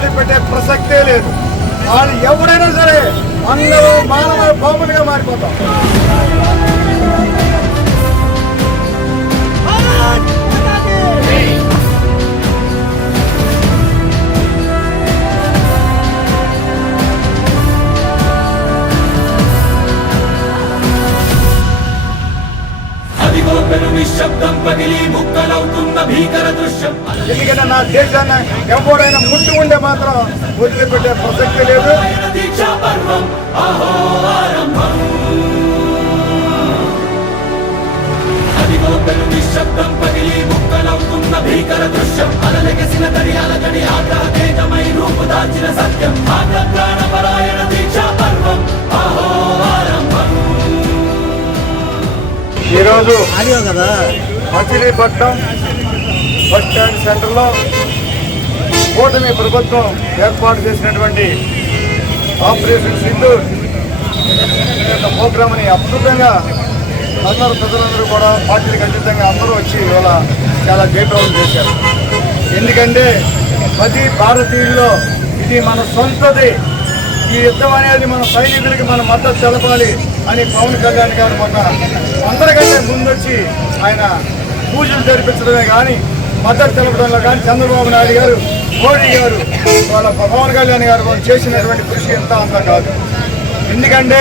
వదిలిపెట్టే ప్రసక్తే లేదు. వాళ్ళు ఎవడైనా సరే అందరూ మానవ భూములుగా మారిపోతాం. నిశ్శబ్దం పగిలి ముక్కలవుతున్న భీకర దృశ్యం. ఎందుకంటే నా దేశాన్ని ఎవరైనా ముట్టుకుంటే మాత్రం వదిలిపెట్టే ప్రసక్తి లేదు. దీక్షా పర్వం. ఈరోజు మచిలీపట్నం బస్ స్టాండ్ సెంటర్లో కూటమి ప్రభుత్వం ఏర్పాటు చేసినటువంటి ఆపరేషన్ సింధూర్ ప్రోగ్రామ్ని అద్భుతంగా అందరూ ప్రజలందరూ కూడా పార్టీలకు అతీతంగా అందరూ వచ్చి ఇవాళ చాలా జయప్రదం చేశారు. ఎందుకంటే ప్రతి భారతీయుల్లో ఇది మన సొంతది ఈ యుద్ధం అనేది మన సైనికులకి మన మద్దతు తెలపాలి అని పవన్ కళ్యాణ్ గారు మొన్న అందరికంటే ముందొచ్చి ఆయన పూజలు జరిపించడమే కానీ మద్దతు తెలపడంలో కానీ చంద్రబాబు నాయుడు గారు మోడీ గారు వాళ్ళ పవన్ కళ్యాణ్ గారు వాళ్ళు చేసినటువంటి కృషి ఎంత అంత కాదు. ఎందుకంటే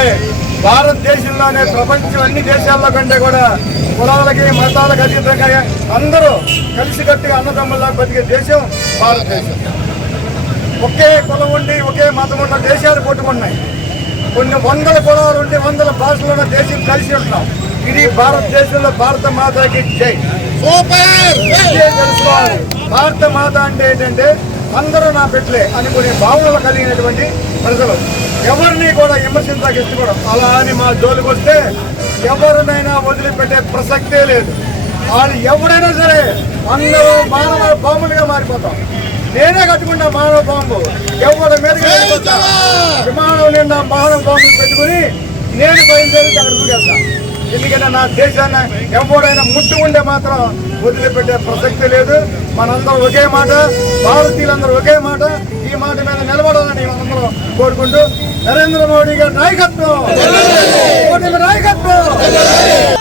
భారతదేశంలోనే ప్రపంచం అన్ని దేశాల్లో కంటే కూడా కులాలకి మతాలకు అతీతంగా అందరూ కలిసికట్టుగా అన్నదమ్ముల్లా బతికే దేశం భారతదేశం. ఒకే కులం ఉండి ఒకే మతం ఉన్న దేశాలు కొట్టుకున్నాయి కొన్ని వందల కులాలు ఉండి వందల భాషలు ఉన్న దేశం కలిసి ఉంటున్నాం. ఇది భారతదేశంలో భారత మాతకి జై. తెలుసుకోవాలి. భారత మాత అంటే ఏంటంటే అందరూ నా బిడ్డలే అనుకునే భావనలు కలిగినటువంటి ప్రజలు. ఎవరిని కూడా విమర్శించడానికి ఇష్టపడం అలా అని మా జోలికి వస్తే ఎవరినైనా వదిలిపెట్టే ప్రసక్తే లేదు. వాళ్ళు ఎవరైనా సరే అందరూ మానవ బాంబులుగా మారిపోతాం. నేనే కట్టుకున్నా మానవ బాంబు. ఎవరి మీద విమానం నిండా మానవ బాంబులు పెట్టుకుని నేను బయలుదేరి అక్కడ దూకేస్తా ఎందుకంటే నా దేశాన్ని ఎవరైనా ముట్టుకుంటే మాత్రం వదిలిపెట్టే ప్రసక్తి లేదు. మనందరం ఒకే మాట భారతీయులందరూ ఒకే మాట. ఈ మాట మీద నిలబడాలని మనందరం కోరుకుంటూ నరేంద్ర మోడీ గారి నాయకత్వం! నాయకత్వం!